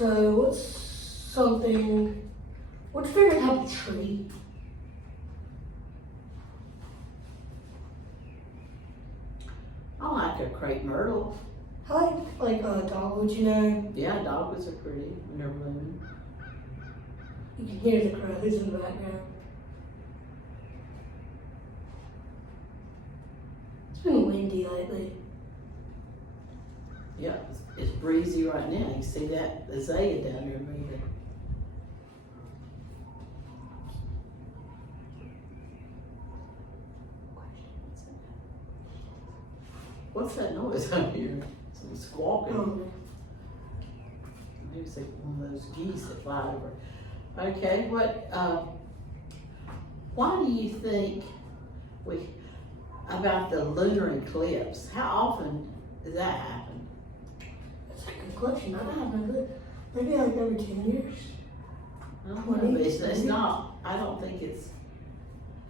So what's your favorite type of tree? I like a crepe myrtle. I like dogwoods, you know. Yeah, dogwoods are pretty when they're blooming. You can hear the crows in the background. It's been windy lately. Yeah, it's breezy right now. You can see that azalea down there moving. What's that noise out here? Some squawking. Um, Maybe it's like one of those geese that fly over. Okay, why do you think about the lunar eclipse? How often does that happen? that's a good question. I don't have no clue. Maybe like every 10 years. I don't know, but it's not, I don't think it's,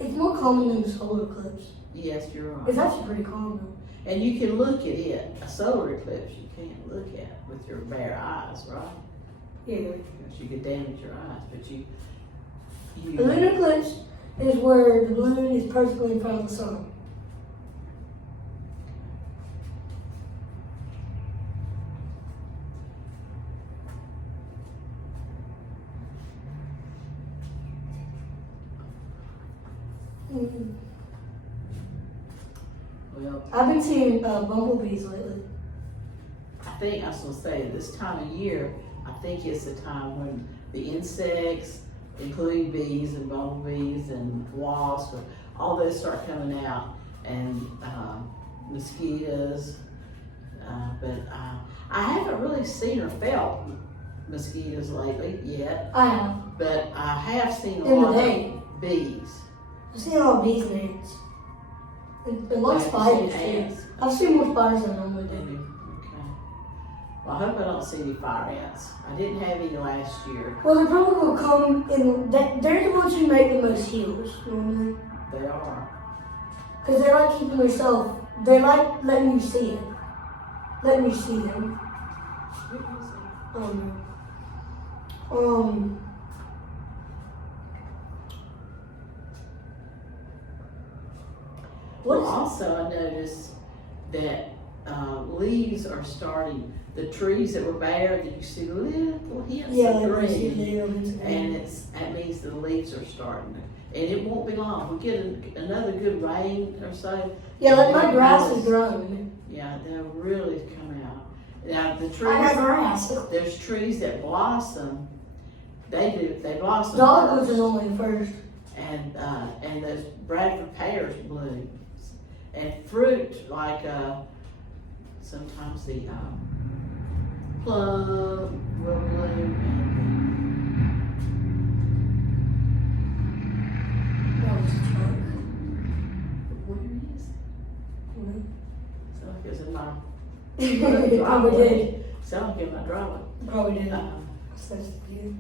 It's more common than the solar eclipse. yes, you're It's right. actually pretty common. And you can look at it. A solar eclipse you can't look at with your bare eyes, right? Yeah. Because you could damage your eyes, but The lunar eclipse is where the moon is perfectly in front of the sun. Mm. well, I've been seeing bumblebees lately. I think I was gonna say this time of year, I think it's the time when the insects, including bees and bumblebees and wasps, all those start coming out, and mosquitoes. But I haven't really seen or felt mosquitoes lately yet, I have. but I have seen a In the lot day. of bees. I've seen a lot of bees and ants. And a lot of Have you spiders seen too. ants? I've seen more spiders than I normally do. Maybe. Okay. Well, I hope I don't see any fire ants. I didn't have any last year. Well, they're probably going to come in. They're the ones who make the most heals normally. They are. Because they like keeping themselves, they like letting you see it. Letting you see them. Well, What also I noticed that leaves are starting. The trees that were bare, that you see little hints yeah, of like you see green, little bits of and green. that means the leaves are starting. And it won't be long. We get another good rain or so. Yeah, like my grass is growing. Yeah, they'll really come out. Now the trees. I have grass. There's trees that blossom. They blossom. Dogwoods first. is only the first. And those Bradford pears bloom, and fruit like sometimes the plum will bloom, That was a truck. and where is it? So like it's in my Mhm. Probably did. sound like in my driveway. Probably did. Um, That's cute.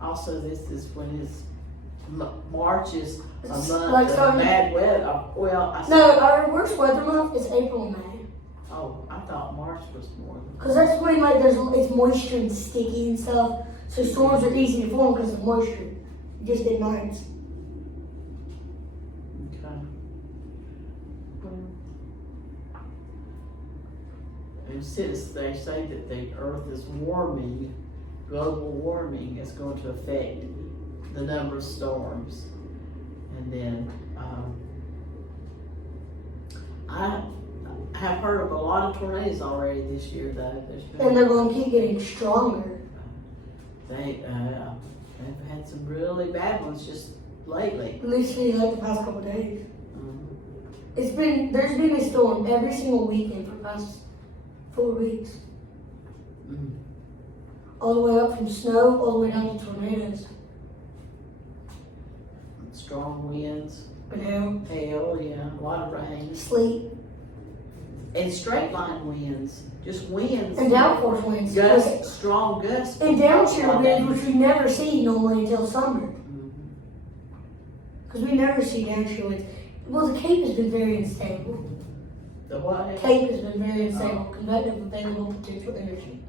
Also, this is when it's March is a It's month like of starting- bad weather. Well, I No, said, our worst weather month is April and May. oh, I thought March was more than. Because that's when like it's moisture and sticky and stuff. So storms are easy to form because of moisture. You just get nights. Okay. And since they say that the earth is warming, global warming is going to affect the number of storms. And then I have heard of a lot of tornadoes already this year though. And they're going to keep getting stronger. They've had some really bad ones just lately. At least for like the past couple of days. Mhm. There's been a storm every single weekend for the past 4 weeks. Mhm. All the way up from snow, all the way down to tornadoes. Strong winds, And hail, hail, yeah, a lot of rain. sleet, And straight line winds, just winds. and downforce winds. Gusts, strong gusts. And downshore winds, which we never see normally until summer. Mhm. Because we never see downshore winds. Well, the Cape has been very unstable. The what? Tape has been very unstable, conductive, available potential energy.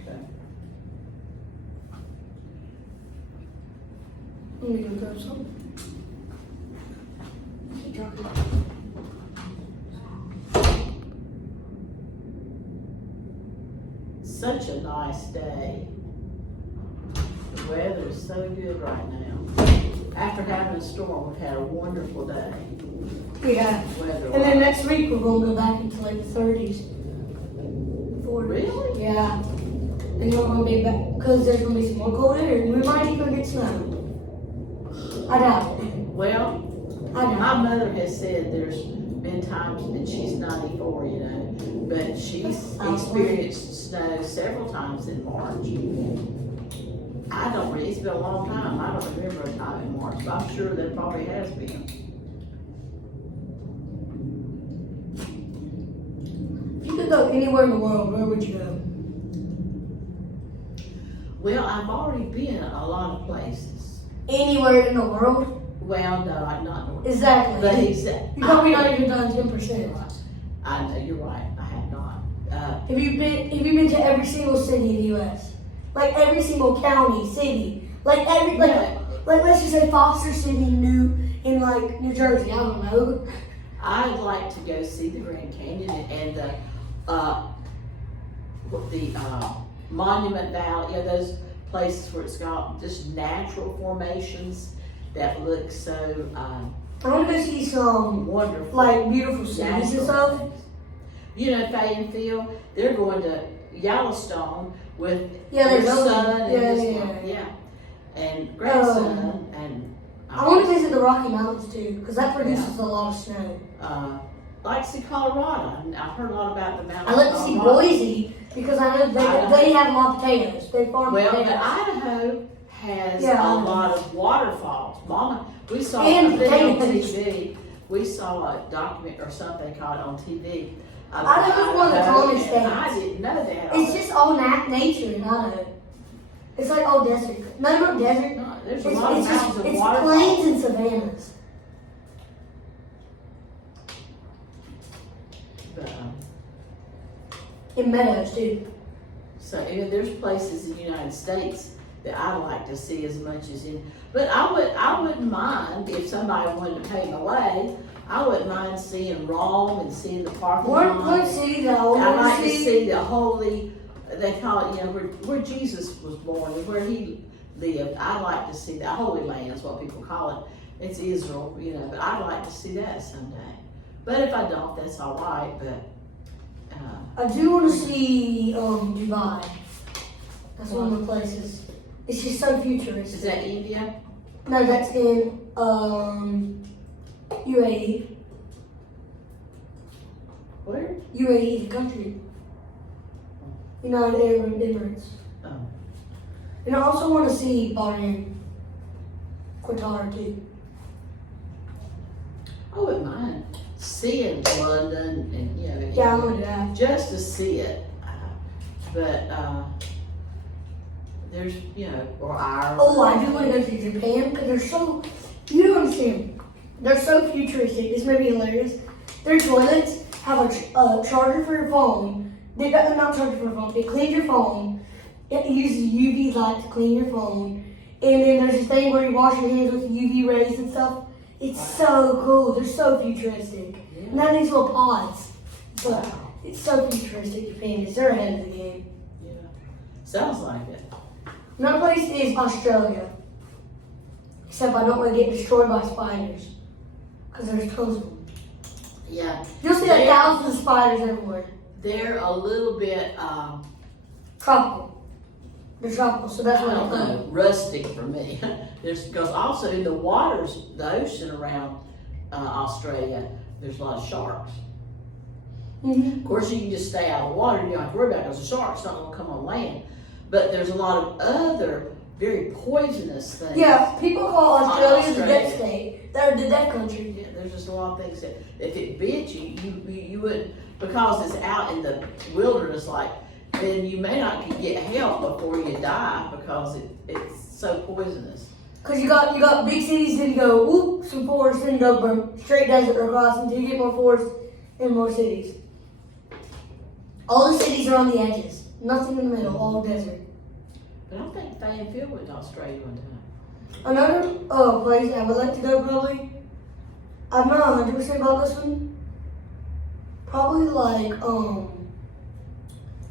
Okay. Let me go grab some. Keep talking. Such a nice day. The weather is so good right now. After having a storm, we've had a wonderful day. Yeah. Weather. And then next week we're going to go back into like the 30s. 40s. Really? Yeah. And then we're going to be back, because there's going to be some more cold air, and we might even get snow. I doubt it. Well, I doubt my mother has said there's been times, and she's 94, you know, but she's experienced snow several times in March. I don't really, it's been a long time. I don't remember a time in March, but I'm sure there probably has been. If you could go anywhere in the world, where would you go? Well, I've already been a lot of places. Anywhere in the world? Well, no, I'm not north. Exactly. But You've probably not even done 10%. I know, you're right, I have not. Have you been to every single city in the U.S.? Like every single county, city, like let's just say Foster City, New Jersey. I don't know. I'd like to go see the Grand Canyon and the Monument Valley, those places where it's got just natural formations that look so I want to go see some wonderful, like beautiful cities and stuff. You know, Fayetteville, they're going to Yellowstone with Yeah, their they're going. son and Yeah, his yeah, mom, and grandson, and I want to visit the Rocky Mountains too, because that produces a lot of snow. like to see Colorado. I've heard a lot about the mountains. I like to see Boise because I know they have a lot of potatoes. They farm Well, but potatoes. Idaho has Yeah, a lot of waterfalls. Mama, we saw And a thing on potatoes. TV. We saw a document or something caught on TV. Idaho's one of the coldest and I states. didn't know that. It's just all nature in Idaho. It's like all desert. No, not desert. No, there's a It's, lot of it's mountains just and it's waterfalls. plains and savannas. But, And meadows too. so there's places in the United States that I like to see as much as in. But I wouldn't mind if somebody wanted to pay my way. I wouldn't mind seeing Rome and seeing the Parthenon. One city that I I want like to to see. see the holy. They call it, where Jesus was born and where he lived. I like to see that Holy Land is what people call it. It's Israel, but I'd like to see that someday. But if I don't, that's all right. But I do want to see Dubai. That's one of the places. It's just so futuristic. is that India? No, that's in UAE. Where? UAE, the country. United Arab Emirates. Oh. And I also want to see Bahrain, Qatar too. I wouldn't mind seeing London and Yeah, I want to do that. just to see it. But there's or Ireland. Oh, I do want to go to Japan because you don't understand. They're so futuristic. This may be hilarious. Their toilets have a charger for your phone. They got not charger for your phone. It cleans your phone. It uses UV light to clean your phone. And then there's this thing where you wash your hands with UV rays and stuff. It's so cool. They're so futuristic. Yeah. And then these little pods. But Wow. it's so futuristic, Japan is. They're ahead of the game. Yeah. Sounds like it. Another place is Australia. Except I don't want to get destroyed by spiders. Because there's tons of them. Yeah. You'll see like thousands of spiders everywhere. They're a little bit Tropical. They're tropical, so that's I what don't I know, rustic for me. Because also in the waters, the ocean around Australia, there's a lot of sharks. Mm-hmm. Of course, you can just stay out of the water. You don't have to worry about it because the shark's not going to come on land. But there's a lot of other very poisonous things. Yeah, people call Australia the Australia. death state. They're the death country. Yeah, there's just a lot of things that if it bit you, you wouldn't, because it's out in the wilderness, then you may not get help before you die because it's so poisonous. Cause you got big cities, then you go whoop some forest, then you go straight desert across until you get more forest, in more cities. All the cities are on the edges. Nothing in the middle, all desert. But I think Fayetteville went to Australia one time. Another place I would like to go probably, I'm not 100% about this one. Probably like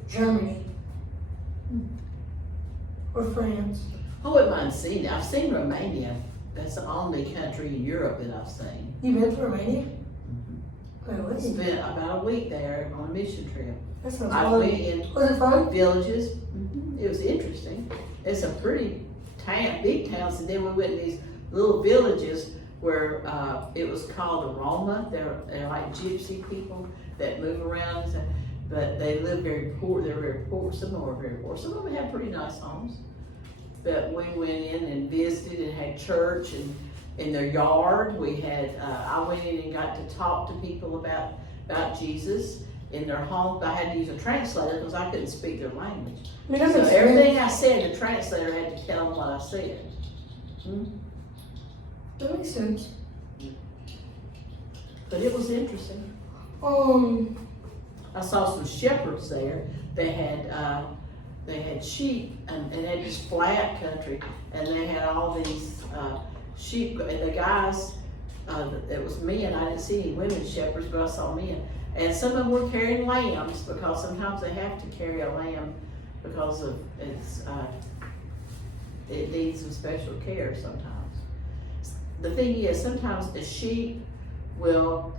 Germany. Or France. I wouldn't mind seeing it. I've seen Romania. That's the only country in Europe that I've seen. You been to Romania? Where was it? Spent about a week there on a mission trip. That sounds I fun. went in Was it fun? villages. It was interesting. It's a pretty big town. And then we went to these little villages where it was called the Roma. They're like gypsy people that move around, but they live very poor. They're very poor. Some of them are very poor. Some of them have pretty nice homes. But we went in and visited and had church, and in their yard we had. I went in and got to talk to people about Jesus in their home. I had to use a translator because I couldn't speak their language. I mean, that So makes everything sense. I said, the translator had to tell them what I said. That makes sense. But it was interesting. I saw some shepherds there. They had sheep, and they had this flat country, and they had all these sheep. And the guys, it was men. I didn't see any women shepherds, but I saw men. And some of them were carrying lambs because sometimes they have to carry a lamb because of it needs some special care sometimes. The thing is, sometimes the sheep will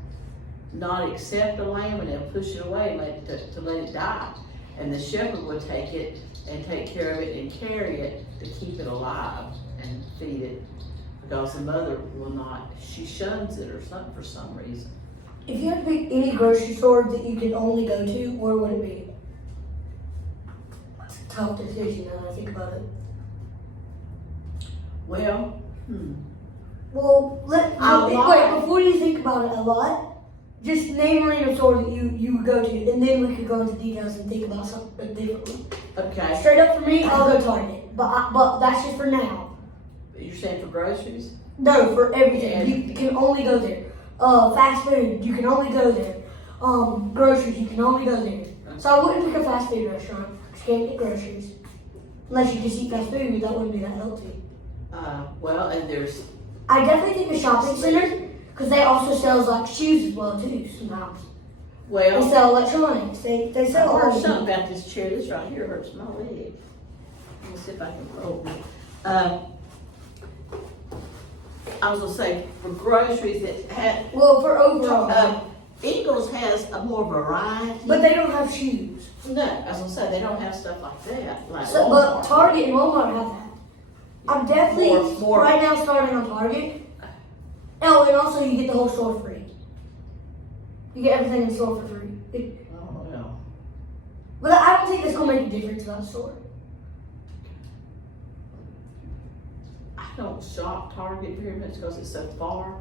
not accept the lamb and they'll push it away and to let it die. And the shepherd will take it and take care of it and carry it to keep it alive and feed it, because the mother will not, she shuns it or something for some reason. If you had to pick any grocery store that you could only go to, where would it be? That's a tough decision now that I think about it. Well, Well, A lot. wait, before you think about it a lot, just name a random store that you would go to, and then we could go into details and think about something differently. okay. Straight up for me, I'll go Target, but that's just for now. You're saying for groceries? No, for everything. And- You can only go there. Fast food, you can only go there. Groceries, you can only go there. So I wouldn't pick a fast food restaurant, because you can't get groceries. Unless you just eat fast food, that wouldn't be that healthy. Well, and there's, I definitely think a shopping center, because they also sell like shoes as well too, sometimes. They well, sell electronics, they I sell all heard these something things. about this chair. This right here hurts my leg. Let me see if I can roll it. I was gonna say, for groceries that had, Well, for overall. Eagles has a more variety. But they don't have shoes. No, I was gonna say, they don't have stuff like that, like So, but Walmart. Target and Walmart have that. I'm definitely More- right now starting on Target. Oh, and also you get the whole store free. You get everything in the store for free. Oh, well. But I don't think that's gonna make a difference about the store. I don't shop Target very much because it's so far.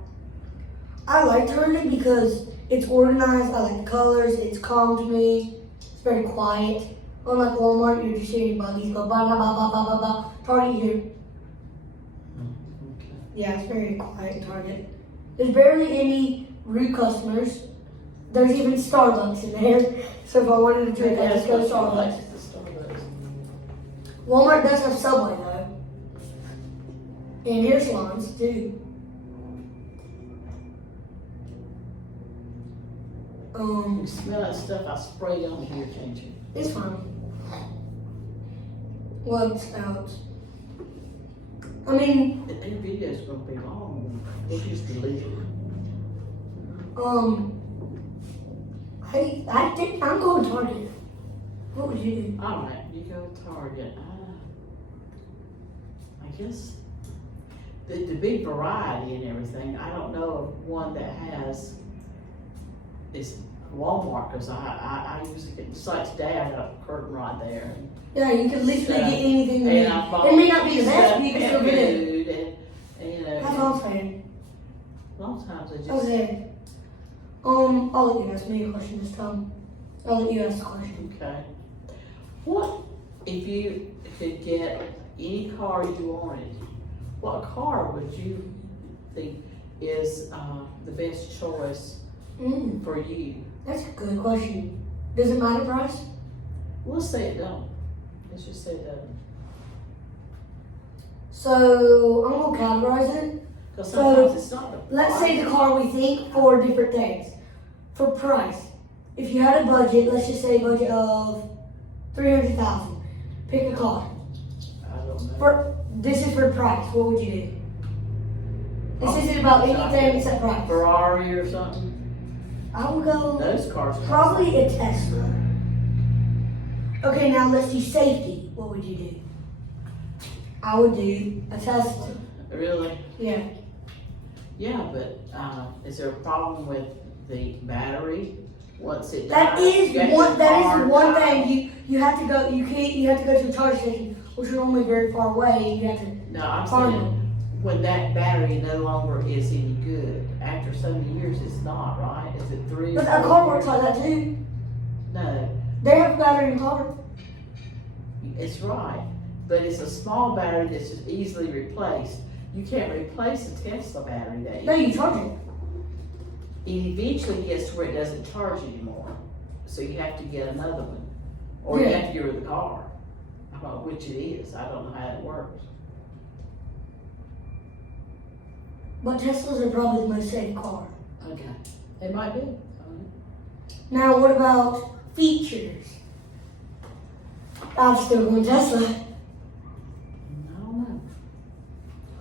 I like Target because it's organized. I like the colors. It's calm to me. It's very quiet. Unlike Walmart, you're just hearing buggies go ba ba ba ba ba ba ba. Target here. Okay. Yeah, it's very quiet in Target. There's barely any rude customers. There's even Starbucks in there. So if I wanted to drink, I just go to Starbucks. Walmart does have Subway though. And hair salons too. You smell that stuff I sprayed on here, can't you? It's fine. What's out? I mean, Your video's gonna be long. We'll just delete it. I think I'm going Target. What would you do? All right, you go with Target. I guess the big variety and everything. I don't know of one that has is Walmart, because I usually get, just like today, I got a curtain rod there. Yeah, you can literally So, get anything you And need. I bought It may not be the best, stuff, but you can pet still get it. food, and you know, That's all I'm saying. a lot of times I just. Okay. I'll let you ask me a question this time. I'll let you ask the question. Okay. What if you could get any car you wanted? What car would you think is the best choice for you? That's a good question. Does it matter price? We'll say it don't. Let's just say it doesn't. So I'm gonna categorize it. Because So, sometimes it's not the Let's say the price. car we think for different things. For price, if you had a budget, let's just say a budget of 300,000. Pick a car. I don't know. This is for price. What would you do? This isn't about anything except price. Ferrari or something. I would go Those cars. cost- probably a Tesla. Okay, now let's do safety. What would you do? I would do a Tesla. Really? Yeah. Yeah, but is there a problem with the battery once it That dies? is You have one. your That car is one die. thing you have to go. You can't. You have to go to a charge station, which are normally very far away. You have to No, I'm find saying them. when that battery no longer is any good after so many years, it's not right. Is it 3? But or a 4 car years? works like that too. No, They have a battery in car. it's right, but it's a small battery that's just easily replaced. You can't replace a Tesla battery that No, easily. you charge it. It eventually gets to where it doesn't charge anymore, so you have to get another one, or you Yeah. have to get rid of the car. I don't know which it is. I don't know how it works. But Teslas are probably the most safe car. Okay, it might be. Now, what about features? I'm still going Tesla. I don't know.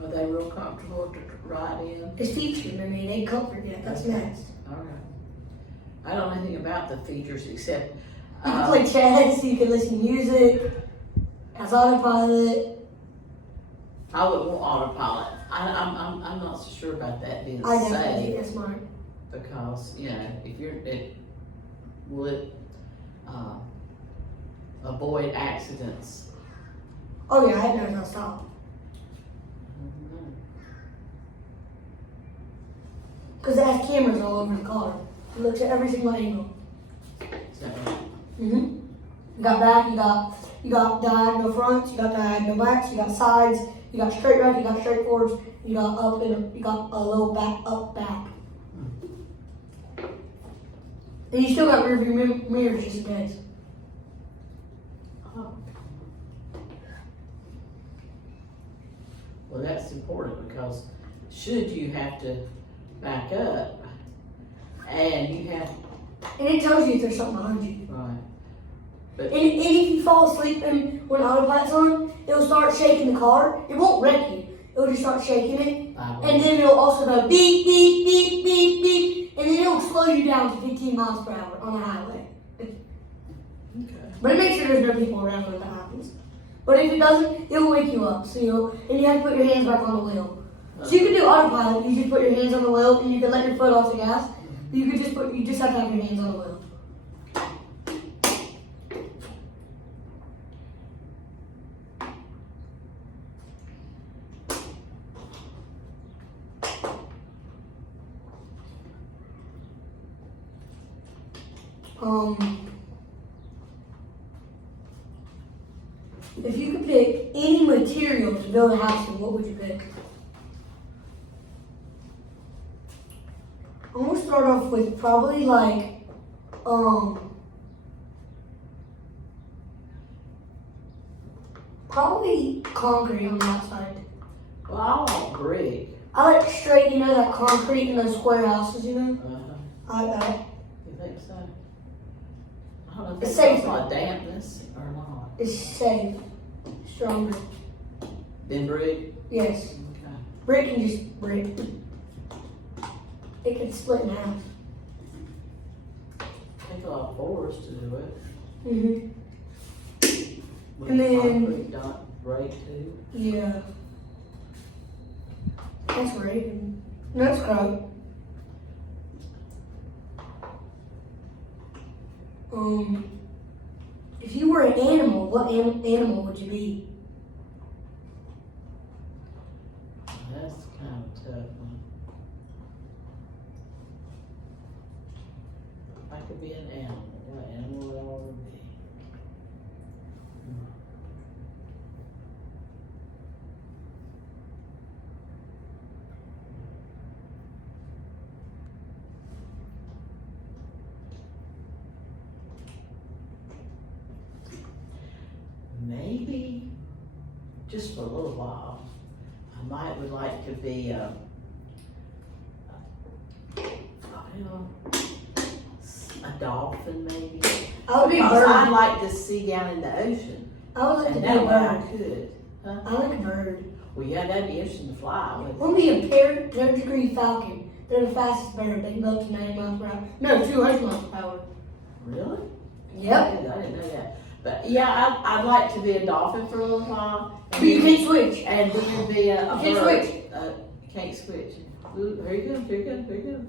Are they real comfortable to ride in? It's featured. I mean, ain't comfort yet. That's next. All right. I don't know anything about the features except You can play chess. You can listen to music. Has autopilot. I would want autopilot. I'm not so sure about that being I definitely safe think that's smart. because if will it avoid accidents? Oh yeah, it knows how to stop. I don't know. Because it has cameras all over the car. It looks at every single angle. So, Mm-hmm. You got back, you got diagonal fronts, you got diagonal backs, you got sides, you got straight right, you got straight forwards, you got up and you got a little back, up, back. And you still got rear view mirrors just in case. oh. Well, that's important because should you have to back up and you have And it tells you if there's something behind you. right. And if you fall asleep and when autopilot's on, it'll start shaking the car. It won't wreck you. It'll just start shaking it. And then it'll also go beep, beep, beep, beep, beep. And then it'll slow you down to 15 miles per hour on the highway. Okay. But it makes sure there's no people around when that happens. But if it doesn't, it'll wake you up. So and you have to put your hands back on the wheel. So you can do autopilot. You just put your hands on the wheel and you can let your foot off the gas. You just have to have your hands on the wheel. If you could pick any material to build a house in, what would you pick? I'm gonna start off with probably probably concrete on the outside. Well, I want brick. I like straight, that concrete in those square houses, I like that. You think so? I don't know if It's it's safe. a lot of dampness or not. It's safe, stronger. Then brick? Yes. Okay. Brick can just brick. It can split in half. Take a lot of force to do it. Mm-hmm. With And then- concrete dot break too. Yeah. That's right. That's correct. If you were an animal, what animal would you be? That's kind of a tough one. If I could be an animal, what animal would I want to be? just for a little while. Would like to be, a dolphin maybe. I would be a Because I'd bird. like to see down in the ocean, I would like to and be that a way I bird. could. I like a bird. Well, yeah, that'd be interesting to fly with. We'll be a third-degree falcon. They're the fastest bird. They can go up to 90 miles per hour. No, 200 miles per hour. Really? Yep. I didn't know that. But yeah, I'd like to be a dolphin for a little while. But you can't switch. And then be a You can't bird. switch. You can't switch. Ooh, here you go, here you go, here you go.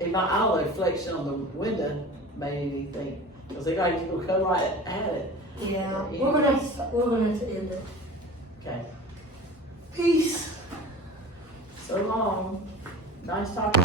And my eye reflection on the window made me think, because they got to come right at it. Yeah. We're gonna have to end it. Okay, Peace. so long. Nice talking.